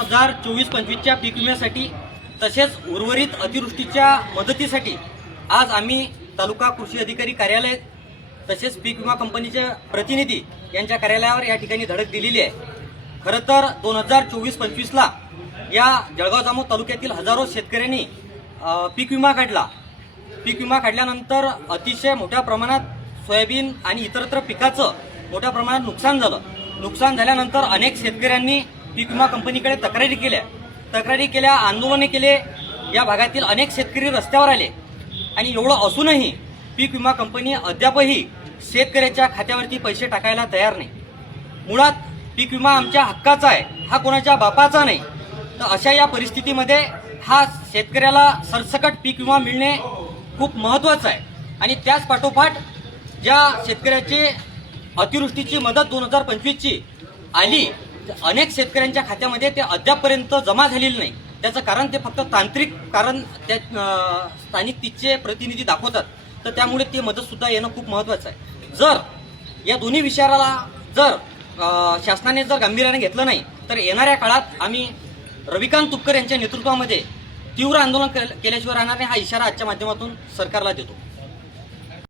2024-25च्या पीक विम्यासाठी तसेच उर्वरित अतिवृष्टीच्या मदतीसाठी आज आम्ही तालुका कृषी अधिकारी कार्यालय तसेच पीक विमा कंपनीचे प्रतिनिधी यांच्या कार्यालयावर या ठिकाणी धडक दिलेली आहे। खरं तर 2024-25ला या जळगाव जामोद तालुक्यातील हजारो शेतकऱ्यांनी पीक विमा काढला। पीक विमा काढल्यानंतर अतिशय मोठ्या प्रमाणात सोयाबीन आणि इतरत्र पिकाचं मोठ्या प्रमाणात नुकसान झालं। नुकसान झाल्यानंतर अनेक शेतकऱ्यांनी पीक विमा कंपनीकडे तक्रारी केल्या, आंदोलने केले। या भागातील अनेक शेतकरी रस्त्यावर आले आणि एवढं असूनही पीक विमा कंपनी अद्यापही शेतकऱ्याच्या खात्यावरती पैसे टाकायला तयार नाही। मुळात पीक विमा आमच्या हक्काचा आहे, हा कोणाच्या बापाचा नाही। तर अशा या परिस्थितीमध्ये हा शेतकऱ्याला सरसकट पीक विमा मिळणे खूप महत्त्वाचं आहे। आणि त्याच पाठोपाठ ज्या शेतकऱ्याची अतिवृष्टीची मदत 2025ची आली, अनेक शेतकऱ्यांच्या खात्यामध्ये ते अद्यापपर्यंत जमा झालेली नाही। त्याचं कारण ते फक्त तांत्रिक कारण त्या स्थानिक तिथचे प्रतिनिधी दाखवतात। तर त्यामुळे ती मदतसुद्धा येणं खूप महत्त्वाचं आहे। जर या दोन्ही विषयाला जर शासनाने जर गांभीर्याने घेतलं नाही तर येणाऱ्या काळात आम्ही रविकांत तुपकर यांच्या नेतृत्वामध्ये तीव्र आंदोलन केल्याशिवाय राहणार नाही, हा इशारा आजच्या माध्यमातून सरकारला देतो।